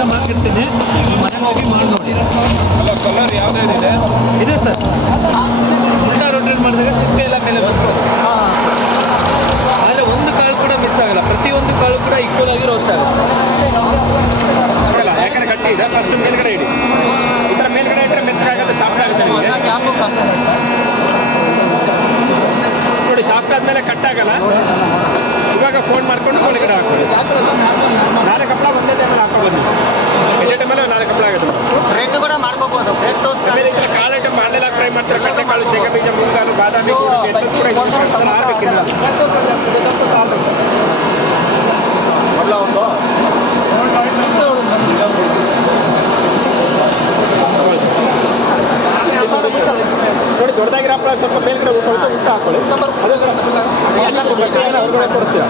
ಅಂತ ಮಾಡ್ತಿರ್ತೀನಿ ಮನೆಗೆ ಹೋಗಿ ಮಾಡಿ ನೋಡಿ. ಅಲ್ಲ ಕಲರ್ ಯಾವ್ದಾವ್ದಿದೆ ಇದೆ ಸರ್. ಉಲ್ಟಾ ರೊಟೇಟ್ ಮಾಡಿದಾಗ ಸಿಪ್ಪೆ ಎಲ್ಲ ಮೇಲೆ ಬಂತು. ಆದರೆ ಒಂದು ಕಾಳು ಕೂಡ ಮಿಸ್ ಆಗಲ್ಲ. ಪ್ರತಿಯೊಂದು ಕಾಳು ಕೂಡ ಈಕ್ವಲ್ ಆಗಿ ರೋಸ್ಟ್ ಆಗುತ್ತೆ. ಕಟ್ಟಿ ಯಾಕಂದ್ರೆ ಗಟ್ಟಿ ಇದೆ. ಫಸ್ಟ್ ಮೇಲ್ಗಡೆ ಇಡಿ. ಈ ಥರ ಮೇಲ್ಗಡೆ ಇಟ್ಟರೆ ಮೆತ್ತಗಾಗತ್ತೆ ಸಾಫ್ಟ್ ಆಗುತ್ತೆ ನಿಮಗೆ. ನೋಡಿ ಸಾಫ್ಟ್ ಆದಮೇಲೆ ಕಟ್ ಆಗಲ್ಲ. ಇವಾಗ ಫೋನ್ ಮಾಡ್ಕೊಂಡು ಒಳಗಡೆ ಹಾಕೊಳ್ಳಿ ನಾಲ್ಕು ಹಪ್ಪಳ ಒಂದೇ ಟೈಮಲ್ಲಿ ಹಾಕೋ ಬನ್ನಿ ಒಂದೇ ಟೈಮಲ್ಲಿ ನಾಲ್ಕು ಹಪ್ಪಳ ಆಗುತ್ತೆ ಬ್ರೆಡ್ ಕೂಡ ಮಾಡ್ಕೋಬೋದು ಬ್ರೆಡ್ ಟೋಸ್ಟ್ ಆಮೇಲೆ ಈ ಥರ ಕಾಳು ಐಟಮ್ ಮಾಡಲೆಲ್ಲ ಫ್ರೈ ಮಾಡ್ತಾರೆ ಕಡಲೆಕಾಳು ಶೇಂಗಾ ಬೀಜ ಮುಂಗಾಲು ಬಾದಾಮಿ ಗೋಡಂಬಿ ಎಲ್ಲದೂ ಕೂಡ ಇದು ಒಂದ್ಸಲ ಆಗ್ಬೇಕಿಲ್ಲ ನೋಡಿ ದೊಡ್ಡದಾಗಿರೋ ಹಪ್ಪಳ ಸ್ವಲ್ಪ ಮೇಲ್ಗಡೆ ಊಟ ಊಟ ಹಾಕೊಳ್ಳಿ ಹೊರಗಡೆ ಕೊಡ್ತೀರಾ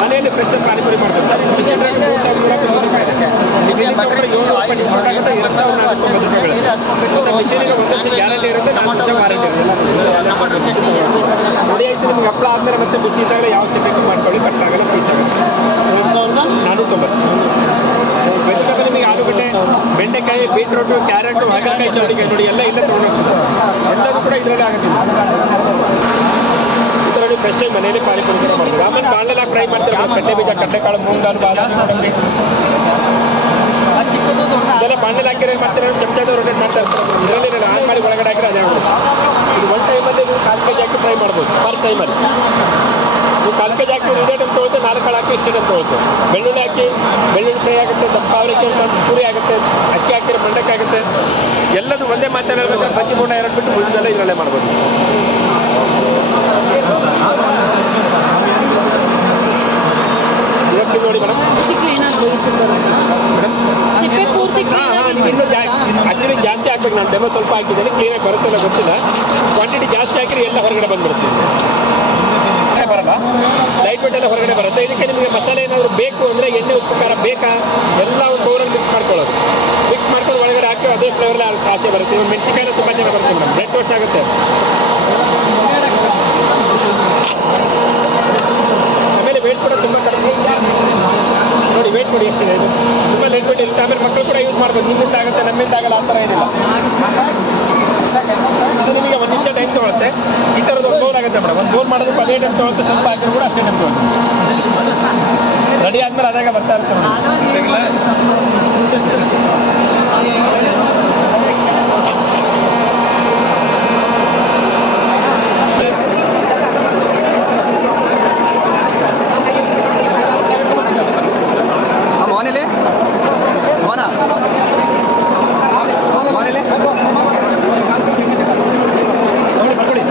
ಮನೆಯಲ್ಲಿ ಫ್ರೆಶ್ ಪಾನಿಪುರಿ ಮಾಡ್ತಾರೆ ಸರ್ ನಿಮ್ಗೆ ಹಪ್ಪಳ ಆದ್ಮೇಲೆ ಮತ್ತೆ ಬಿಸಿ ಇದ್ದಾಗ ಯಾವ ಮಾಡ್ಕೊಳ್ಳಿ ಕಟ್ ಆಗಲ್ಲ ಪೀಸ್ ಆಗುತ್ತೆ. ನಾನೂರ ತೊಂಬತ್ತು ವೆಜಿಟೇಬಲ್ ನಿಮಗೆ ಆಲೂಗಡ್ಡೆ ಬೆಂಡೆಕಾಯಿ ಬೀಟ್ರೂಟು ಕ್ಯಾರೆಟು ಹಾಗಲಕಾಯಿ ಚೌಳಿಕಾಯಿ ನೋಡಿ ಎಲ್ಲ ಇಲ್ಲೇ ಎಲ್ಲದೂ ಕೂಡ ಇದರಲ್ಲಿ ಆಗುತ್ತೆ ಇದರಲ್ಲಿ ಫ್ರೆಶ್ ಆಗಿ ಮನೆಯಲ್ಲಿ ಪಾನಿಪುರಿ ಕೂಡ ಮಾಡ್ತೀವಿ ಆಮೇಲೆ ಬಾಳೆಲ್ಲ ಫ್ರೈ ಮಾಡ್ತಾರೆ. ಕಡ್ಡೆ ಬೀಜ ಕಡ್ಲೆಕಾಳು ಕಾಳು ಬಾದಾಮಿ ಗೋಡಂಬಿ ಇದೆಲ್ಲ ಬಾಣಲೆ ಹಾಕಿರೋ ಏನು ಮಾಡ್ತಾರೆ? ಚಮಚದ ರೊಟೇಟ್ ಮಾಡ್ತಾ ಇರ್ತಾರೆ ಆನ್ ಮಾಡಿ ಒಳಗಡೆ ಹಾಕಿದ್ರೆ ಅದೇ ಇದು ಒನ್ ಟೈಮಲ್ಲಿ ನೀವು ಕಾಲು ಕೆಜಿ ಹಾಕಿ ಫ್ರೈ ಮಾಡ್ಬೋದು ಪರ್ ಟೈಮಲ್ಲಿ ನೀವು ಕಾಲು ಕೆಜಿ ಹಾಕಿ ಇದೇ ಅಂತ ತೊಗೊಳುತ್ತೆ ನಾಲ್ಕು ಕಾಳು ಹಾಕಿ ಇಷ್ಟೇ ಅಂತ ತೊಗೊಳುತ್ತೆ ಬೆಳ್ಳುಳ್ಳಿ ಹಾಕಿ, ಬೆಳ್ಳುಳ್ಳಿ ಫ್ರೈ ಆಗುತ್ತೆ ದಪ್ಪ ಅಂತ ಪೂರಿ ಆಗುತ್ತೆ, ಅಕ್ಕಿ ಹಾಕಿರೋ ಮಂಡಕ್ಕೆ ಆಗುತ್ತೆ. ಎಲ್ಲದು ಒಂದೇ ಮಾತಾಡಬೇಕು ಬಜ್ಜಿ ಬೋಂಡ ಎರಡು ಬಿಟ್ಟು ಮುಂದೆಲ್ಲ ಇದರಲ್ಲೇ ಮಾಡ್ಬೋದು. ಇವತ್ತು ನೋಡಿ ಮೇಡಮ್ ಸಿಪ್ಪೆ ಪೂರ್ತಿ ಇನ್ನೂ ಆಕ್ಚುಲಿ ಜಾಸ್ತಿ ಹಾಕ್ಬೇಕು. ನಾನು ಡೆಮೋ ಸ್ವಲ್ಪ ಹಾಕಿದ್ದೇನೆ. ಕ್ಲೀನಾಗಿ ಬರುತ್ತಲ್ಲ ಗೊತ್ತಿಲ್ಲ. ಕ್ವಾಂಟಿಟಿ ಜಾಸ್ತಿ ಹಾಕಿದ್ರೆ ಎಲ್ಲ ಹೊರಗಡೆ ಬಂದ್ಬಿಡುತ್ತೆ. ಬರಲ್ಲ. ಲೈಟ್ ವೆಟ್ ಎಲ್ಲ ಹೊರಗಡೆ ಬರುತ್ತೆ. ಇದಕ್ಕೆ ನಿಮಗೆ ಮಸಾಲೆ ಏನಾದರೂ ಬೇಕು ಅಂದರೆ ಎಣ್ಣೆ ಉಪಕಾರ ಖಾರ ಬೇಕಾ? ಎಲ್ಲ ಒಂದು ಪೌಡರ್ ಮಿಕ್ಸ್ ಮಾಡ್ಕೊಳ್ಳೋದು. ಮಿಕ್ಸ್ ಮಾಡ್ಕೊಂಡು ಒಳಗಡೆ ಹಾಕಿ ಅದೇ ಫ್ಲೇವರ್ ಆಸೆ ಬರುತ್ತೆ. ಮೆಣಸಿನಕಾಯಿ ತುಂಬ ಚೆನ್ನಾಗಿ ಬರುತ್ತೆ ಬ್ರೆಡ್ ಟೋಸ್ಟ್ ಆಗುತ್ತೆ ಆಮೇಲೆ ವೇಟ್ ಕೂಡ ತುಂಬ ಕಡಿಮೆ ಎಷ್ಟಿದೆ ಇದು. ತುಂಬ ಲೈಟ್ ಇಲ್ಲಿ ಆಮೇಲೆ ಮಕ್ಕಳು ಕೂಡ ಯೂಸ್ ಮಾಡ್ಬೋದು. ನಿಮ್ಮಿಂದ ಆಗುತ್ತೆ, ನಮ್ಮಿಂದ ಆಗಲ್ಲ, ಆ ಥರ ಏನಿಲ್ಲ. ಇದು ನಿಮಗೆ ಒಂದು ನಿಮಿಷ ಟೈಮ್ ತೊಗೊಳುತ್ತೆ. ಈ ಥರದ ಒಂದು ಬೋರ್ ಆಗುತ್ತೆ ಮೇಡಮ್. ಒಂದು ಬೋರ್ ಮಾಡೋದಕ್ಕೆ ಅದೇ ಟೈಮ್ ತೊಗೊಳುತ್ತೆ. ಸ್ವಲ್ಪ ಹಾಕಿದ್ರು ಕೂಡ ಅಷ್ಟೇ ಟೈಮ್ ರೆಡಿ ಆದಮೇಲೆ ಅದಾಗ ಬರ್ತಾ ಇರ್ತಾರೆ